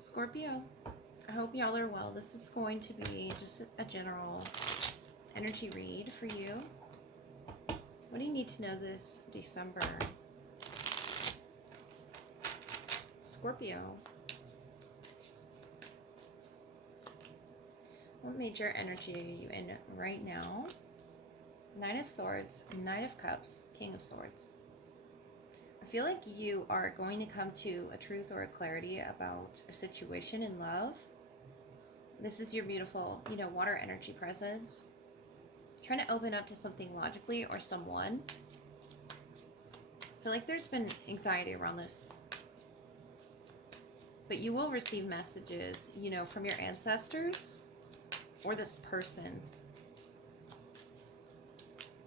Scorpio, I hope y'all are well. This is going to be just a general energy read for you. What do you need to know this December? Scorpio. What major energy are you in right now? Knight of Swords, Knight of Cups, King of Swords. I feel like you are going to come to a truth or a clarity about a situation in love. This is your beautiful, water energy presence. Trying to open up to something logically or someone. I feel like there's been anxiety around this. But you will receive messages, from your ancestors or this person.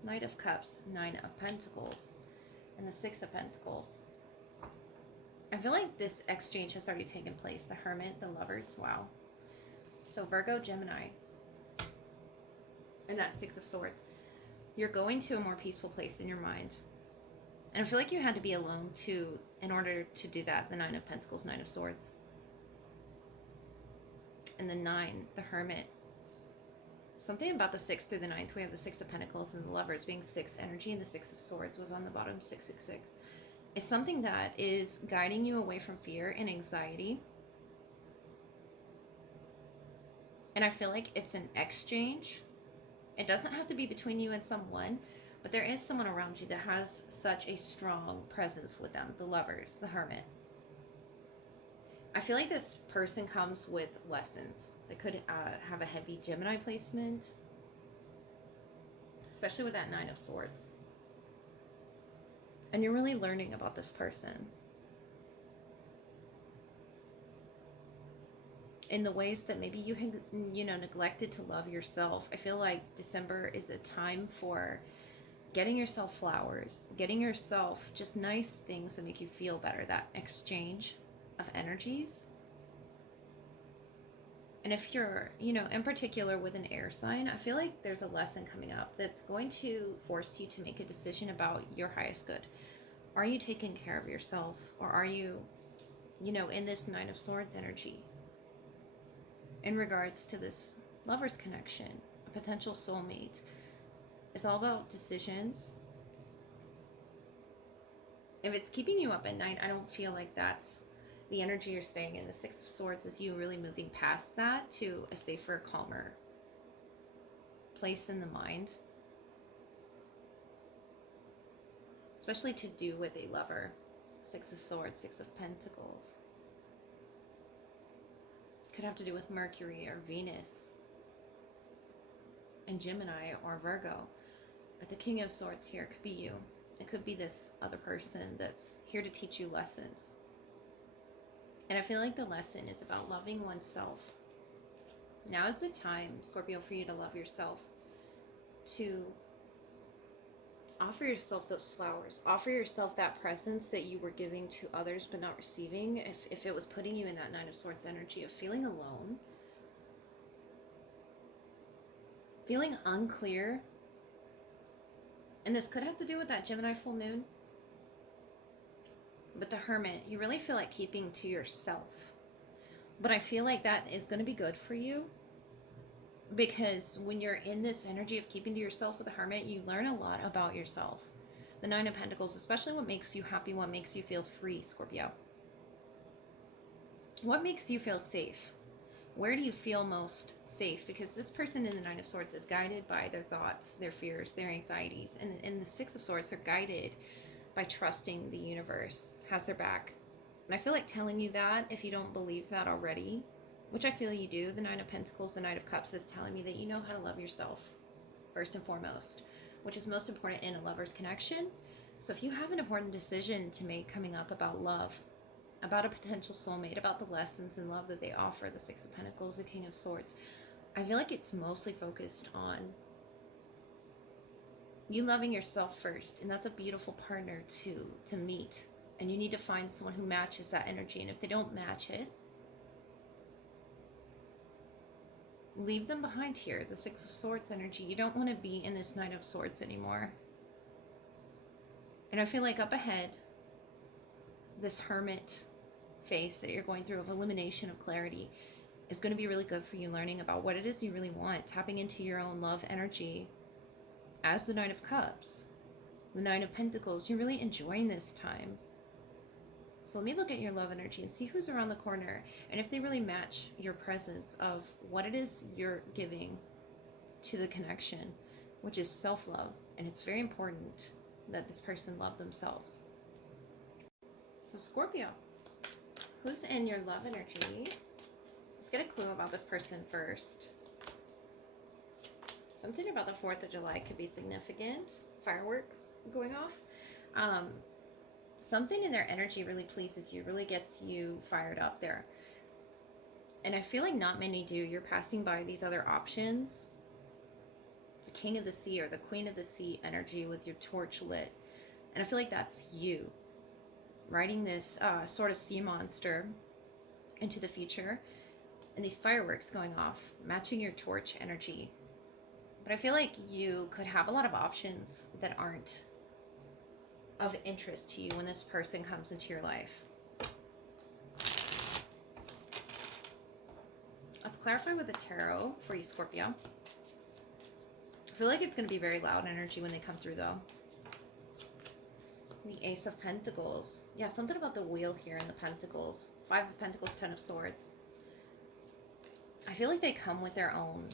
Knight of Cups, Nine of Pentacles, and the Six of Pentacles. I feel like this exchange has already taken place. The Hermit, the Lovers, wow. So Virgo, Gemini, and that Six of Swords. You're going to a more peaceful place in your mind. And I feel like you had to be alone in order to do that. The Nine of Pentacles, Nine of Swords. And the Nine, the Hermit. Something about the 6th through the 9th. We have the Six of Pentacles and the Lovers being 6 energy, and the Six of Swords was on the bottom, 666. It's something that is guiding you away from fear and anxiety. And I feel like it's an exchange. It doesn't have to be between you and someone, but there is someone around you that has such a strong presence with them. The Lovers, the Hermit. I feel like this person comes with lessons. They could have a heavy Gemini placement, especially with that Nine of Swords. And you're really learning about this person in the ways that maybe you had, neglected to love yourself. I feel like December is a time for getting yourself flowers, getting yourself just nice things that make you feel better, that exchange of energies. And if you're, in particular with an air sign, I feel like there's a lesson coming up that's going to force you to make a decision about your highest good. Are you taking care of yourself? Or are you, in this Nine of Swords energy? In regards to this lover's connection, a potential soulmate. It's all about decisions. If it's keeping you up at night, I don't feel like that's the energy you're staying in. The Six of Swords is you really moving past that to a safer, calmer place in the mind. Especially to do with a lover. Six of Swords, Six of Pentacles. Could have to do with Mercury or Venus and Gemini or Virgo. But the King of Swords here could be you. It could be this other person that's here to teach you lessons. And I feel like the lesson is about loving oneself. Now is the time, Scorpio, for you to love yourself. To offer yourself those flowers. Offer yourself that presence that you were giving to others but not receiving. If it was putting you in that Nine of Swords energy of feeling alone. Feeling unclear. And this could have to do with that Gemini full moon. But the Hermit, you really feel like keeping to yourself. But I feel like that is going to be good for you. Because when you're in this energy of keeping to yourself with the Hermit, you learn a lot about yourself. The Nine of Pentacles, especially what makes you happy, what makes you feel free, Scorpio. What makes you feel safe? Where do you feel most safe? Because this person in the Nine of Swords is guided by their thoughts, their fears, their anxieties. And in the Six of Swords, they're guided by trusting the universe has their back. And I feel like telling you that, if you don't believe that already, which I feel you do, the Nine of Pentacles, the Knight of Cups is telling me that you know how to love yourself first and foremost, which is most important in a lover's connection. So if you have an important decision to make coming up about love, about a potential soulmate, about the lessons in love that they offer, the Six of Pentacles, the King of Swords, I feel like it's mostly focused on you loving yourself first. And that's a beautiful partner to meet. And you need to find someone who matches that energy. And if they don't match it, leave them behind here. The Six of Swords energy. You don't want to be in this Nine of Swords anymore. And I feel like up ahead, this Hermit phase that you're going through of elimination, of clarity, is going to be really good for you, learning about what it is you really want, tapping into your own love energy as the Nine of Cups, the Nine of Pentacles. You're really enjoying this time. So let me look at your love energy and see who's around the corner, and if they really match your presence of what it is you're giving to the connection, which is self-love. And it's very important that this person love themselves. So Scorpio, who's in your love energy? Let's get a clue about this person first. Something about the 4th of July could be significant. Fireworks going off. Something in their energy really pleases you, really gets you fired up there. And I feel like not many do. You're passing by these other options. The King of the Sea or the Queen of the Sea energy with your torch lit. And I feel like that's you riding this sort of sea monster into the future. And these fireworks going off, matching your torch energy. But I feel like you could have a lot of options that aren't of interest to you when this person comes into your life. Let's clarify with the tarot for you, Scorpio. I feel like it's going to be very loud energy when they come through, though. The Ace of Pentacles. Yeah, something about the wheel here in the Pentacles. 5 of Pentacles, 10 of Swords. I feel like they come with their own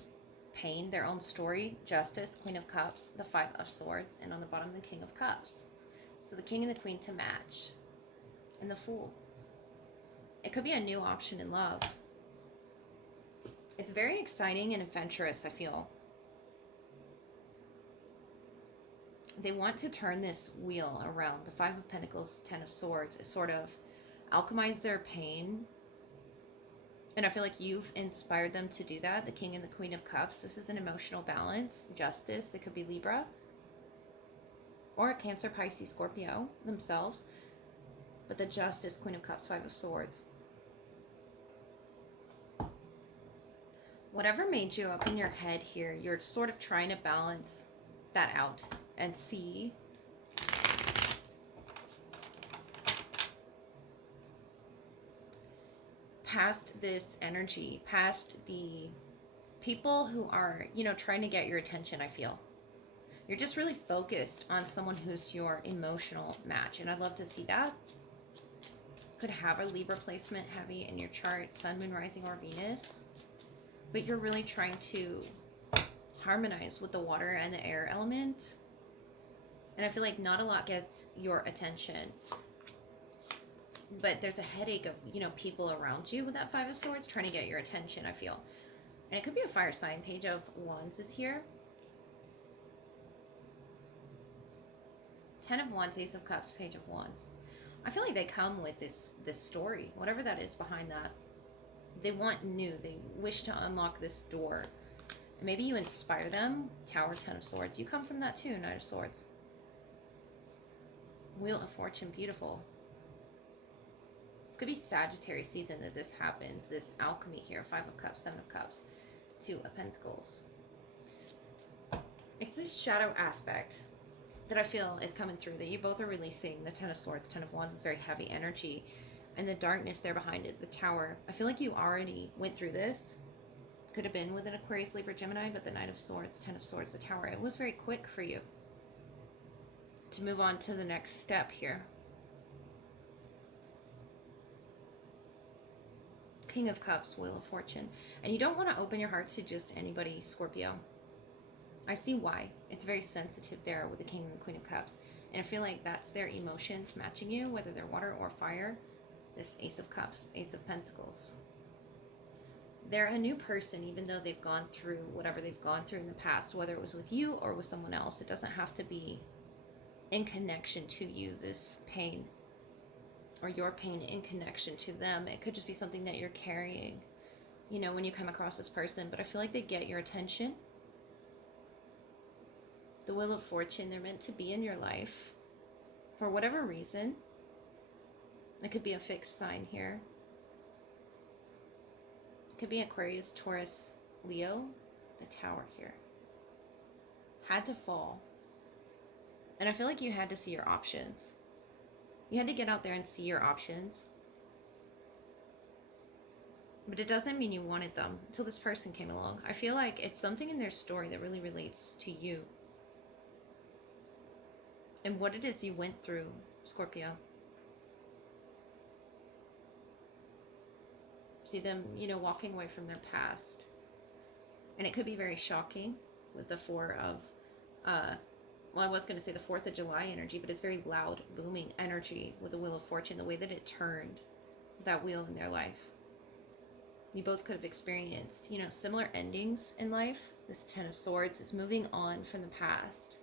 pain, their own story. Justice, Queen of Cups, the 5 of Swords, and on the bottom, the King of Cups. So the King and the Queen to match. And the Fool. It could be a new option in love. It's very exciting and adventurous, I feel. They want to turn this wheel around. The 5 of Pentacles, 10 of Swords, is sort of alchemize their pain. And I feel like you've inspired them to do that. The King and the Queen of Cups. This is an emotional balance. Justice. They could be Libra. Or a Cancer, Pisces, Scorpio themselves. But the Justice, Queen of Cups, 5 of Swords. Whatever made you up in your head here, you're sort of trying to balance that out and see past this energy, past the people who are, you know, trying to get your attention. I feel you're just really focused on someone who's your emotional match, and I'd love to see that. Could have a Libra placement heavy in your chart, Sun, Moon, Rising, or Venus, but you're really trying to harmonize with the water and the air element. And I feel like not a lot gets your attention, but there's a headache of, you know, people around you with that 5 of Swords trying to get your attention, I feel. And it could be a fire sign. Page of Wands is here. 10 of Wands, Ace of Cups, Page of Wands. I feel like they come with this story, whatever that is behind that. They want new. They wish to unlock this door. Maybe you inspire them. Tower, 10 of Swords. You come from that too, 9 of Swords. Wheel of Fortune, beautiful. This could be Sagittarius season that this happens. This alchemy here, 5 of Cups, 7 of Cups, 2 of Pentacles. It's this shadow aspect that I feel is coming through, that you both are releasing. The 10 of Swords, 10 of Wands is very heavy energy. And the darkness there behind it, the Tower. I feel like you already went through this. Could have been with an Aquarius, Libra, Gemini, but the 9 of Swords, 10 of Swords, the Tower. It was very quick for you to move on to the next step here. King of Cups, Wheel of Fortune. And you don't want to open your heart to just anybody, Scorpio. I see why. It's very sensitive there with the King and the Queen of Cups. And I feel like that's their emotions matching you, whether they're water or fire. This Ace of Cups, Ace of Pentacles. They're a new person, even though they've gone through whatever they've gone through in the past, whether it was with you or with someone else. It doesn't have to be in connection to you, this pain, or your pain in connection to them. It could just be something that you're carrying, you know, when you come across this person. But I feel like they get your attention. The Wheel of Fortune, they're meant to be in your life for whatever reason. It could be a fixed sign here. It could be Aquarius, Taurus, Leo. The Tower here. Had to fall. And I feel like you had to see your options. You had to get out there and see your options. But it doesn't mean you wanted them until this person came along. I feel like it's something in their story that really relates to you and what it is you went through, Scorpio. See them, walking away from their past. And it could be very shocking with the Four of, well, I was going to say the 4th of July energy, but it's very loud, booming energy with the Wheel of Fortune, the way that it turned that wheel in their life. You both could have experienced, similar endings in life. This 10 of Swords is moving on from the past.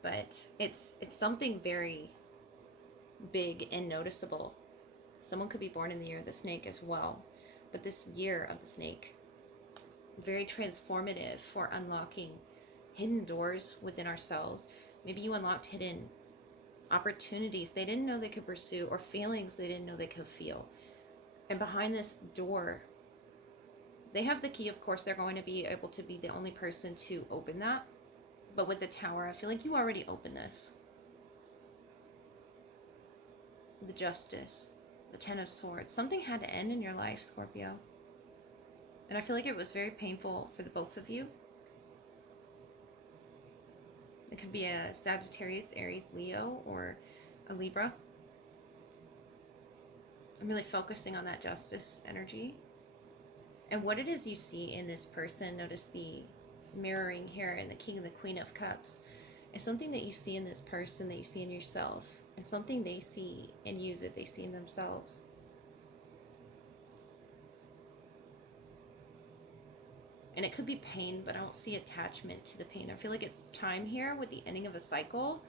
But it's something very big and noticeable. Someone could be born in the year of the snake as well. But this year of the snake, very transformative for unlocking hidden doors within ourselves. Maybe you unlocked hidden opportunities they didn't know they could pursue, or feelings they didn't know they could feel. And behind this door, they have the key. Of course, they're going to be able to be the only person to open that. But with the Tower, I feel like you already opened this. The Justice, the 10 of Swords. Something had to end in your life, Scorpio. And I feel like it was very painful for the both of you. It could be a Sagittarius, Aries, Leo, or a Libra. I'm really focusing on that Justice energy. And what it is you see in this person, notice the mirroring here in the King and the Queen of Cups, is something that you see in this person that you see in yourself, and something they see in you that they see in themselves. And it could be pain, but I don't see attachment to the pain. I feel like it's time here with the ending of a cycle.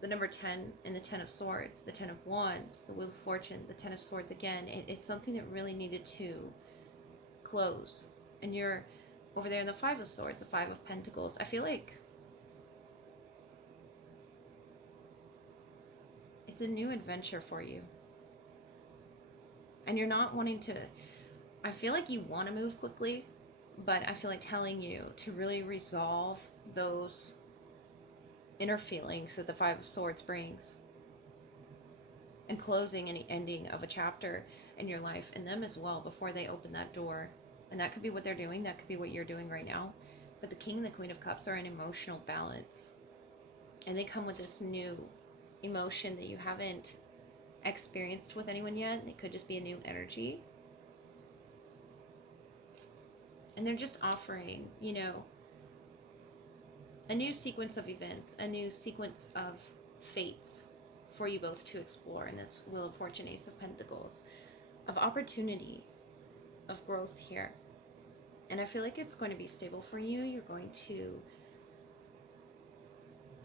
The number 10 and the 10 of Swords, the 10 of Wands, the Wheel of Fortune, the 10 of Swords again. It's something that really needed to close. And you're over there in the 5 of Swords, the 5 of Pentacles. I feel like it's a new adventure for you. And you're not wanting to, I feel like you want to move quickly, but I feel like telling you to really resolve those inner feelings that the 5 of Swords brings, and closing any ending of a chapter in your life and them as well before they open that door. And that could be what they're doing, that could be what you're doing right now. But the King and the Queen of Cups are in emotional balance, and they come with this new emotion that you haven't experienced with anyone yet. It could just be a new energy. And they're just offering, a new sequence of events, a new sequence of fates for you both to explore in this Wheel of Fortune, Ace of Pentacles, of opportunity, of growth here. And I feel like it's going to be stable for you. You're going to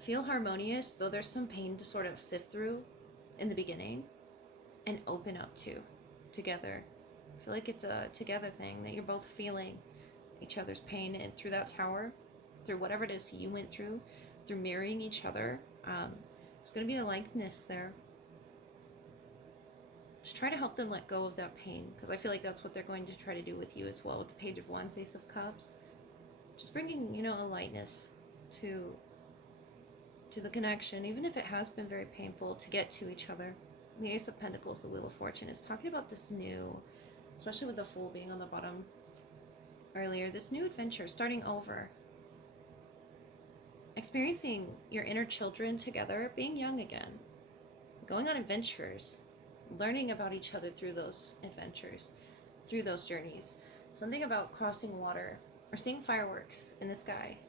feel harmonious, though there's some pain to sort of sift through in the beginning and open up to together. I feel like it's a together thing, that you're both feeling each other's pain, and through that Tower, through whatever it is you went through marrying each other, there's going to be a likeness there. Just try to help them let go of that pain, because I feel like that's what they're going to try to do with you as well with the Page of Wands, Ace of Cups. Just bringing, a lightness to the connection, even if it has been very painful to get to each other. The Ace of Pentacles, the Wheel of Fortune, is talking about this new, especially with the Fool being on the bottom earlier, this new adventure, starting over. Experiencing your inner children together, being young again. Going on adventures. Learning about each other through those adventures, through those journeys. Something about crossing water or seeing fireworks in the sky